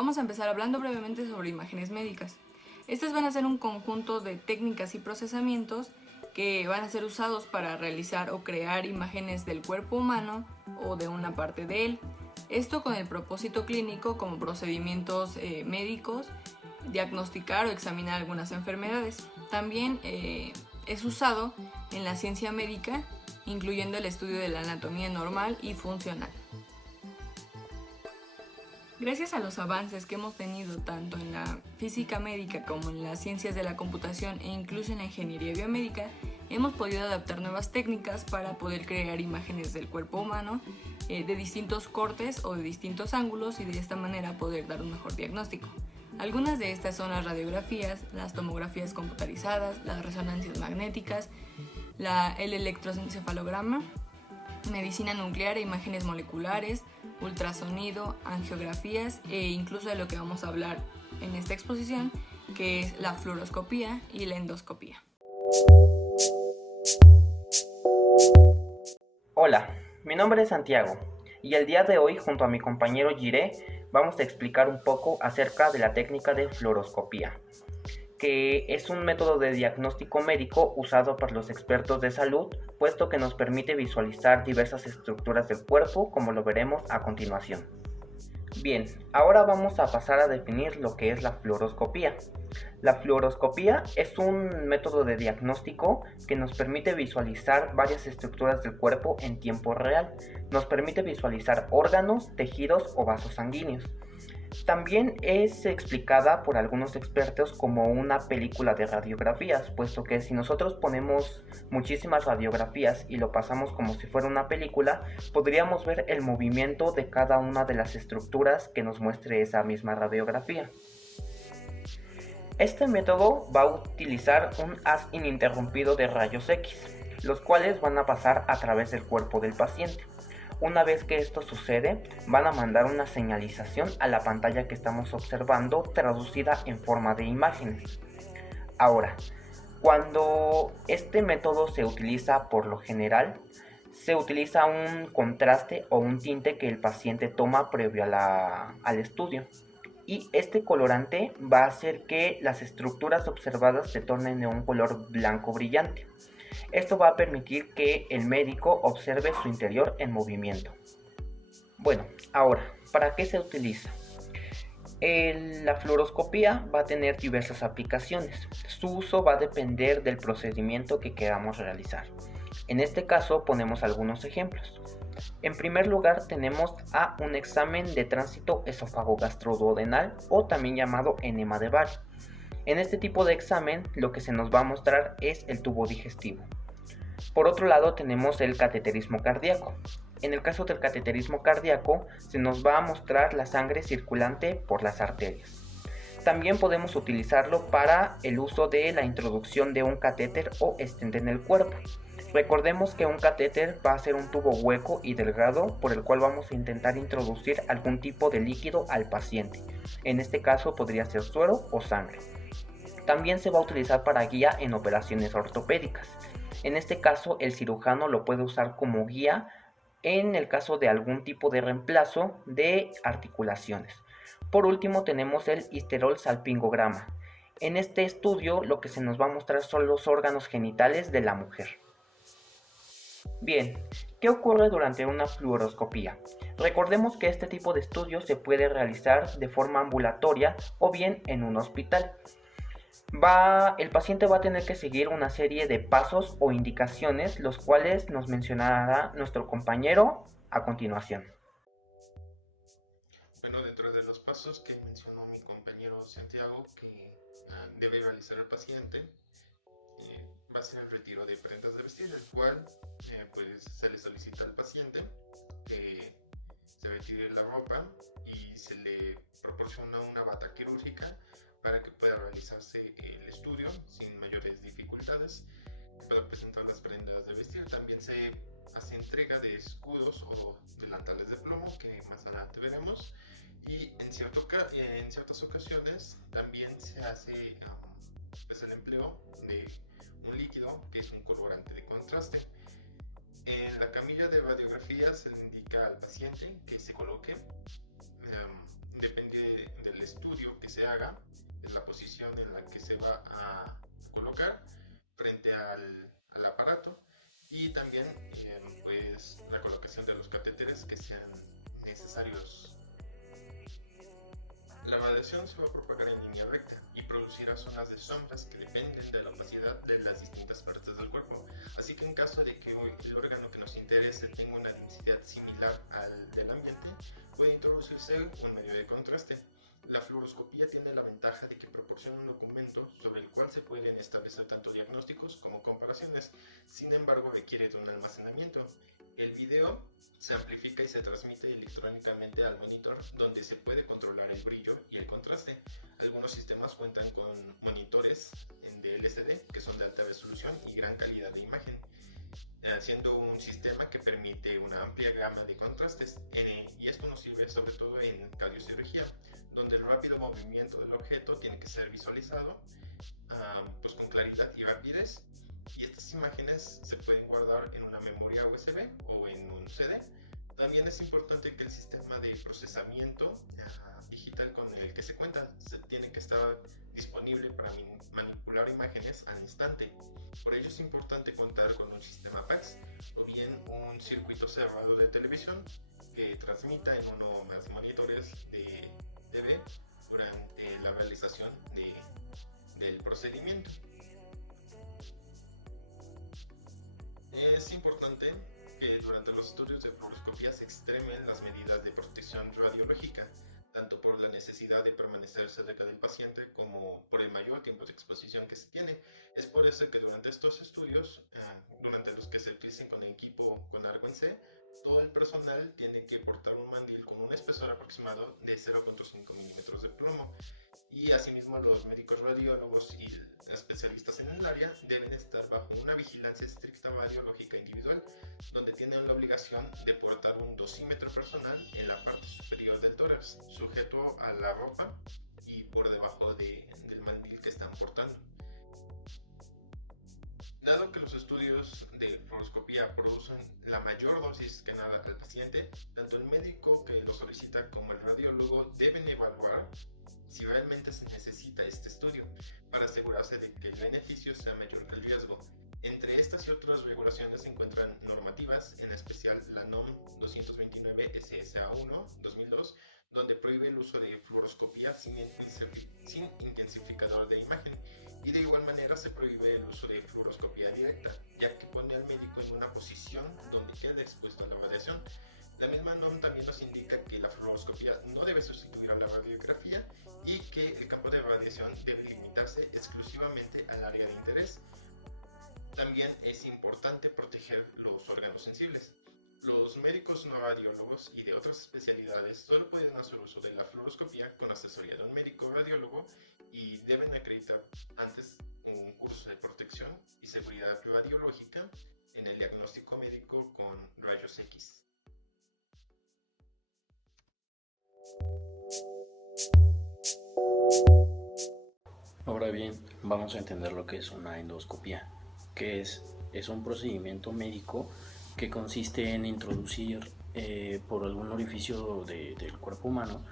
Vamos a empezar hablando brevemente sobre imágenes médicas. Estas van a ser un conjunto de técnicas y procesamientos que van a ser usados para realizar o crear imágenes del cuerpo humano o de una parte de él. Esto con el propósito clínico como procedimientos médicos, diagnosticar o examinar algunas enfermedades. También es usado en la ciencia médica, incluyendo el estudio de la anatomía normal y funcional. Gracias a los avances que hemos tenido tanto en la física médica como en las ciencias de la computación e incluso en la ingeniería biomédica, hemos podido adaptar nuevas técnicas para poder crear imágenes del cuerpo humano de distintos cortes o de distintos ángulos y de esta manera poder dar un mejor diagnóstico. Algunas de estas son las radiografías, las tomografías computarizadas, las resonancias magnéticas, el electroencefalograma, medicina nuclear e imágenes moleculares, ultrasonido, angiografías e incluso de lo que vamos a hablar en esta exposición, que es la fluoroscopía y la endoscopía. Hola, mi nombre es Santiago y el día de hoy junto a mi compañero Jiré vamos a explicar un poco acerca de la técnica de fluoroscopía, que es un método de diagnóstico médico usado por los expertos de salud, puesto que nos permite visualizar diversas estructuras del cuerpo, como lo veremos a continuación. Bien, ahora vamos a pasar a definir lo que es la fluoroscopía. La fluoroscopía es un método de diagnóstico que nos permite visualizar varias estructuras del cuerpo en tiempo real. Nos permite visualizar órganos, tejidos o vasos sanguíneos. También es explicada por algunos expertos como una película de radiografías, puesto que si nosotros ponemos muchísimas radiografías y lo pasamos como si fuera una película, podríamos ver el movimiento de cada una de las estructuras que nos muestre esa misma radiografía. Este método va a utilizar un haz ininterrumpido de rayos X, los cuales van a pasar a través del cuerpo del paciente. Una vez que esto sucede, van a mandar una señalización a la pantalla que estamos observando, traducida en forma de imágenes. Ahora, cuando este método se utiliza por lo general, se utiliza un contraste o un tinte que el paciente toma previo al estudio. Y este colorante va a hacer que las estructuras observadas se tornen de un color blanco brillante. Esto va a permitir que el médico observe su interior en movimiento. Bueno, ahora, ¿para qué se utiliza? La fluoroscopía va a tener diversas aplicaciones. Su uso va a depender del procedimiento que queramos realizar. En este caso ponemos algunos ejemplos. En primer lugar tenemos a un examen de tránsito esófago-gastroduodenal o también llamado enema de Bari. En este tipo de examen lo que se nos va a mostrar es el tubo digestivo. Por otro lado tenemos el cateterismo cardíaco. En el caso del cateterismo cardíaco se nos va a mostrar la sangre circulante por las arterias. También podemos utilizarlo para el uso de la introducción de un catéter o stent en el cuerpo. Recordemos que un catéter va a ser un tubo hueco y delgado por el cual vamos a intentar introducir algún tipo de líquido al paciente. En este caso podría ser suero o sangre. También se va a utilizar para guía en operaciones ortopédicas. En este caso el cirujano lo puede usar como guía en el caso de algún tipo de reemplazo de articulaciones. Por último tenemos el histerol salpingograma. En este estudio lo que se nos va a mostrar son los órganos genitales de la mujer. Bien, ¿qué ocurre durante una fluoroscopía? Recordemos que este tipo de estudio se puede realizar de forma ambulatoria o bien en un hospital. El paciente va a tener que seguir una serie de pasos o indicaciones, los cuales nos mencionará nuestro compañero a continuación. Bueno, dentro de los pasos que mencionó mi compañero Santiago que debe realizar el paciente, va a ser el retiro de prendas de vestir, el cual pues se le solicita al paciente que se retire la ropa y se le proporciona una bata quirúrgica para que pueda realizarse el estudio sin mayores dificultades, que pueda presentar las prendas de vestir. También se hace entrega de escudos o delantales de plomo, que más adelante veremos, y en ciertas ocasiones también se hace pues el empleo de un líquido que es un colorante de contraste. En la camilla de radiografía se le indica al paciente que se coloque, depende de del estudio que se haga, es la posición en la que se va a colocar frente al aparato, y también pues la colocación de los catéteres que sean necesarios. La radiación se va a propagar en línea recta y producirá zonas de sombras que dependen de la opacidad de las distintas partes del cuerpo. Así que en caso de que el órgano que nos interese tenga una densidad similar al del ambiente, puede introducirse un medio de contraste. La fluoroscopía tiene la ventaja de que proporciona un documento sobre el cual se pueden establecer tanto diagnósticos como comparaciones. Sin embargo, requiere de un almacenamiento. El video se amplifica y se transmite electrónicamente al monitor, donde se puede controlar el brillo y el contraste. Algunos sistemas cuentan con monitores de LCD que son de alta resolución y gran calidad de imagen, siendo un sistema que permite una amplia gama de contrastes, y esto nos sirve sobre todo en cardiocirugía, donde el rápido movimiento del objeto tiene que ser visualizado pues con claridad y rapidez. Y estas imágenes se pueden guardar en una memoria USB o en un CD. También es importante que el sistema de procesamiento digital con el que se cuenta tiene que estar disponible para manipular imágenes al instante. Por ello es importante contar con un sistema PAX o bien un circuito cerrado de televisión que transmita en uno o más monitores de TV durante la realización del procedimiento. Es importante que durante los estudios de fluoroscopía se extremen las medidas de protección radiológica, tanto por la necesidad de permanecer cerca del paciente como por el mayor tiempo de exposición que se tiene. Es por eso que durante estos estudios, durante los que se utilicen con equipo con argon C, todo el personal tiene que portar un mandil con un espesor aproximado de 0.5 milímetros de plomo, y asimismo los médicos radiólogos y especialistas en el área deben estar bajo una vigilancia estricta radiológica individual, donde tienen la obligación de portar un dosímetro personal en la parte superior del tórax, sujeto a la ropa y por debajo del mandil que están portando. Dado que los estudios de fluoroscopía producen la mayor dosis que nada al paciente, tanto el médico que lo solicita como el radiólogo deben evaluar si realmente se necesita este estudio para asegurarse de que el beneficio sea mayor que el riesgo. Entre estas y otras regulaciones se encuentran normativas, en especial la NOM 229 SSA1 2002, donde prohíbe el uso de fluoroscopía sin intensificador de imagen, y de igual manera se prohíbe el uso de fluoroscopía directa, ya que pone al médico en una posición donde queda expuesto a la radiación. La misma NOM también nos indica que la fluoroscopía no debe sustituir a la radiografía y que el campo de radiación debe limitarse exclusivamente al área de interés. También es importante proteger los órganos sensibles. Los médicos no radiólogos y de otras especialidades solo pueden hacer uso de la fluoroscopía con asesoría de un médico radiólogo y deben acreditar antes un curso de protección y seguridad radiológica en el diagnóstico médico con rayos X. Ahora bien, vamos a entender lo que es una endoscopía, que es un procedimiento médico que consiste en introducir por algún orificio del cuerpo humano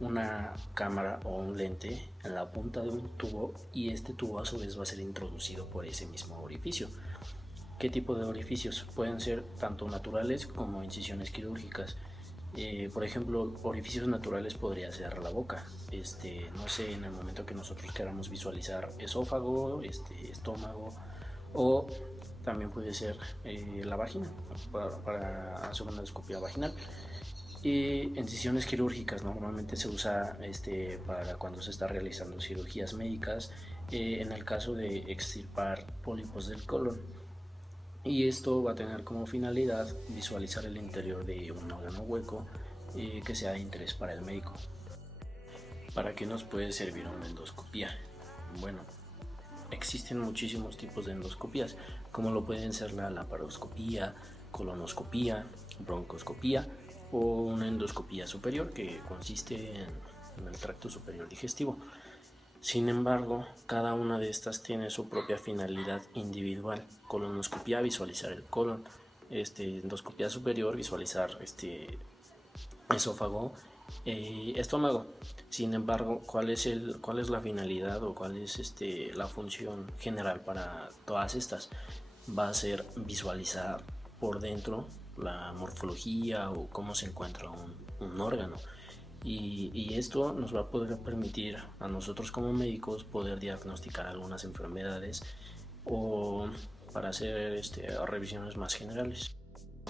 una cámara o un lente en la punta de un tubo, y este tubo a su vez va a ser introducido por ese mismo orificio. ¿Qué tipo de orificios? Pueden ser tanto naturales como incisiones quirúrgicas. Por ejemplo, orificios naturales podría ser la boca, no sé, en el momento que nosotros queramos visualizar esófago, estómago, o también puede ser la vagina para hacer una endoscopia vaginal. Incisiones quirúrgicas normalmente se usa para cuando se está realizando cirugías médicas, en el caso de extirpar pólipos del colon, y esto va a tener como finalidad visualizar el interior de un órgano hueco que sea de interés para el médico. ¿Para qué nos puede servir una endoscopía? Bueno, existen muchísimos tipos de endoscopías, como lo pueden ser la laparoscopía, colonoscopía, broncoscopía o una endoscopía superior, que consiste en el tracto superior digestivo. Sin embargo, cada una de estas tiene su propia finalidad individual. Colonoscopía, visualizar el colon; endoscopía superior, visualizar esófago estómago. Sin embargo, ¿cuál es la finalidad o cuál es la función general para todas estas? Va a ser visualizar por dentro la morfología o cómo se encuentra un órgano. Y esto nos va a poder permitir a nosotros como médicos poder diagnosticar algunas enfermedades o para hacer revisiones más generales.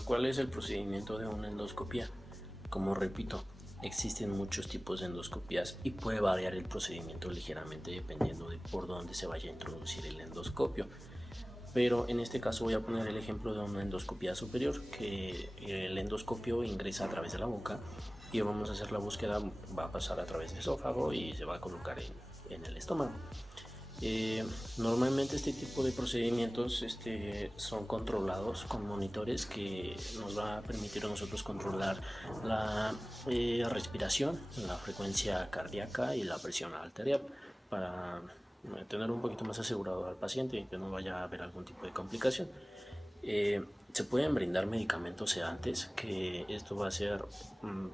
¿Cuál es el procedimiento de una endoscopia? Como repito, existen muchos tipos de endoscopias y puede variar el procedimiento ligeramente dependiendo de por dónde se vaya a introducir el endoscopio. Pero en este caso voy a poner el ejemplo de una endoscopia superior, que el endoscopio ingresa a través de la boca y vamos a hacer la búsqueda, va a pasar a través del esófago y se va a colocar en el estómago. Normalmente este tipo de procedimientos son controlados con monitores que nos va a permitir a nosotros controlar la respiración, la frecuencia cardíaca y la presión arterial para tener un poquito más asegurado al paciente y que no vaya a haber algún tipo de complicación. Se pueden brindar medicamentos sedantes, que esto va a ser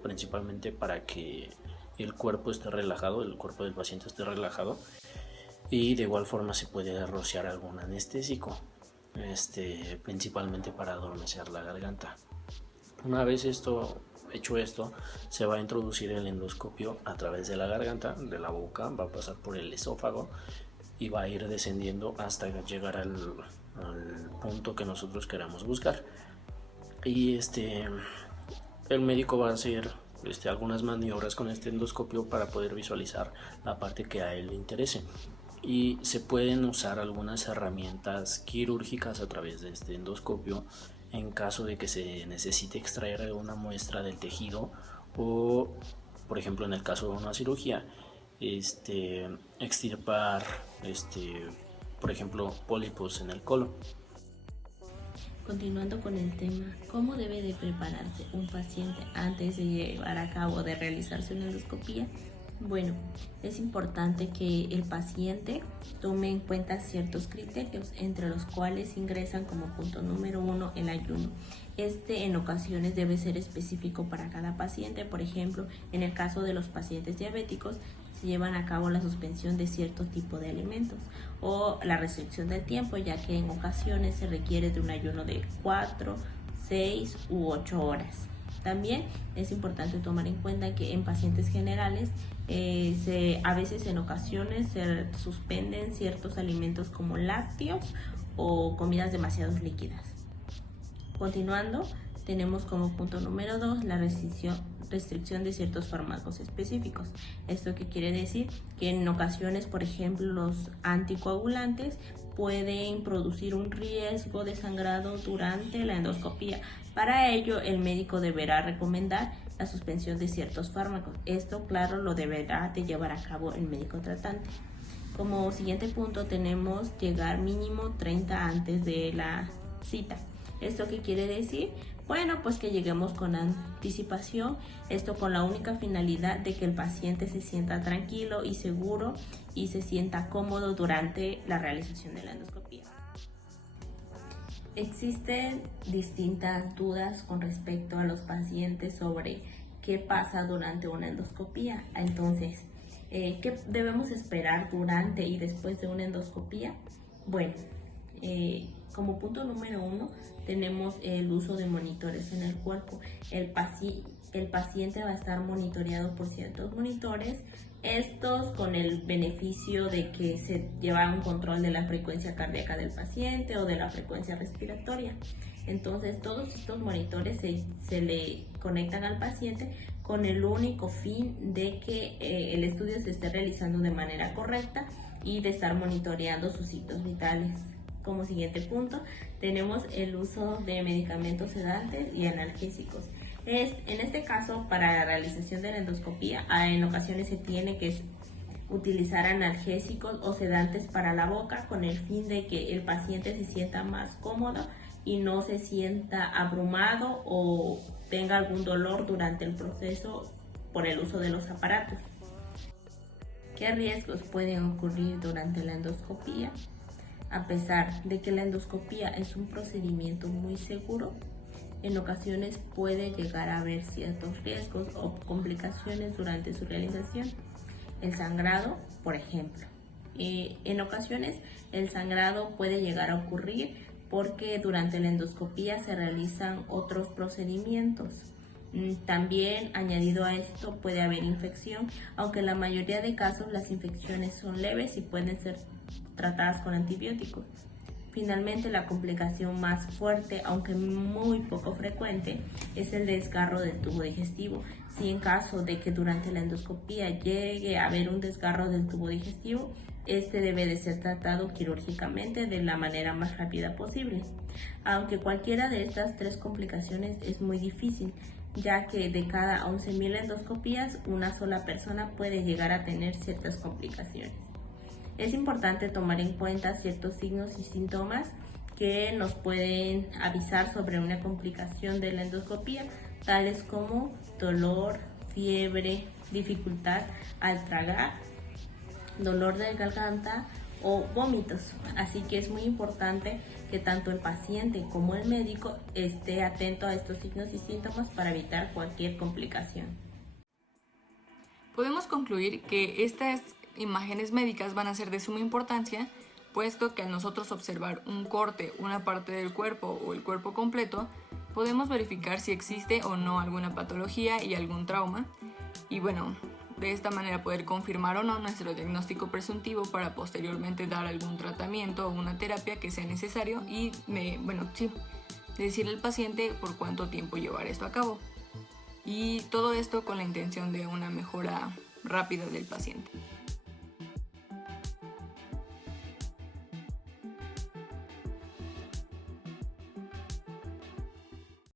principalmente para que el cuerpo esté relajado, el cuerpo del paciente esté relajado, y de igual forma se puede rociar algún anestésico, principalmente para adormecer la garganta. Una vez hecho esto, se va a introducir el endoscopio a través de la garganta, de la boca, va a pasar por el esófago y va a ir descendiendo hasta llegar al punto que nosotros queramos buscar. Y el médico va a hacer algunas maniobras con este endoscopio para poder visualizar la parte que a él le interese. Y se pueden usar algunas herramientas quirúrgicas a través de este endoscopio en caso de que se necesite extraer una muestra del tejido o, por ejemplo, en el caso de una cirugía, extirpar, por ejemplo, pólipos en el colon. Continuando con el tema, ¿cómo debe de prepararse un paciente antes de llevar a cabo de realizarse una endoscopia? Bueno, es importante que el paciente tome en cuenta ciertos criterios, entre los cuales ingresan como punto número 1 el ayuno. En ocasiones debe ser específico para cada paciente. Por ejemplo, en el caso de los pacientes diabéticos, se llevan a cabo la suspensión de cierto tipo de alimentos o la restricción del tiempo, ya que en ocasiones se requiere de un ayuno de 4, 6 u 8 horas. También es importante tomar en cuenta que en pacientes generales a veces en ocasiones se suspenden ciertos alimentos como lácteos o comidas demasiado líquidas. Continuando, tenemos como punto número 2 la restricción de ciertos fármacos específicos. ¿Esto qué quiere decir? Que en ocasiones, por ejemplo, los anticoagulantes pueden producir un riesgo de sangrado durante la endoscopia. Para ello, el médico deberá recomendar la suspensión de ciertos fármacos. Esto, claro, lo deberá de llevar a cabo el médico tratante. Como siguiente punto tenemos llegar mínimo 30 antes de la cita. ¿Esto qué quiere decir? Bueno, pues que lleguemos con anticipación, esto con la única finalidad de que el paciente se sienta tranquilo y seguro y se sienta cómodo durante la realización de la endoscopia. Existen distintas dudas con respecto a los pacientes sobre qué pasa durante una endoscopia. Entonces, ¿qué debemos esperar durante y después de una endoscopia? Bueno, como punto número 1 tenemos el uso de monitores en el cuerpo. El paciente va a estar monitoreado por ciertos monitores, estos con el beneficio de que se lleva un control de la frecuencia cardíaca del paciente o de la frecuencia respiratoria. Entonces todos estos monitores se le conectan al paciente con el único fin de que el estudio se esté realizando de manera correcta y de estar monitoreando sus signos vitales. Como siguiente punto tenemos el uso de medicamentos sedantes y analgésicos. En este caso, para la realización de la endoscopia, en ocasiones se tiene que utilizar analgésicos o sedantes para la boca con el fin de que el paciente se sienta más cómodo y no se sienta abrumado o tenga algún dolor durante el proceso por el uso de los aparatos. ¿Qué riesgos pueden ocurrir durante la endoscopia? A pesar de que la endoscopia es un procedimiento muy seguro, En ocasiones puede llegar a haber ciertos riesgos o complicaciones durante su realización. El sangrado, por ejemplo. En ocasiones el sangrado puede llegar a ocurrir porque durante la endoscopía se realizan otros procedimientos. También, añadido a esto, puede haber infección, aunque en la mayoría de casos las infecciones son leves y pueden ser tratadas con antibióticos. Finalmente, la complicación más fuerte, aunque muy poco frecuente, es el desgarro del tubo digestivo. Si en caso de que durante la endoscopía llegue a haber un desgarro del tubo digestivo, este debe de ser tratado quirúrgicamente de la manera más rápida posible. Aunque cualquiera de estas 3 complicaciones es muy difícil, ya que de cada 11.000 endoscopías, una sola persona puede llegar a tener ciertas complicaciones. Es importante tomar en cuenta ciertos signos y síntomas que nos pueden avisar sobre una complicación de la endoscopía, tales como dolor, fiebre, dificultad al tragar, dolor de garganta o vómitos. Así que es muy importante que tanto el paciente como el médico esté atento a estos signos y síntomas para evitar cualquier complicación. Podemos concluir que estas imágenes médicas van a ser de suma importancia, puesto que al nosotros observar un corte, una parte del cuerpo o el cuerpo completo, podemos verificar si existe o no alguna patología y algún trauma, y bueno, de esta manera poder confirmar o no nuestro diagnóstico presuntivo para posteriormente dar algún tratamiento o una terapia que sea necesario y decirle al paciente por cuánto tiempo llevar esto a cabo. Y todo esto con la intención de una mejora rápida del paciente.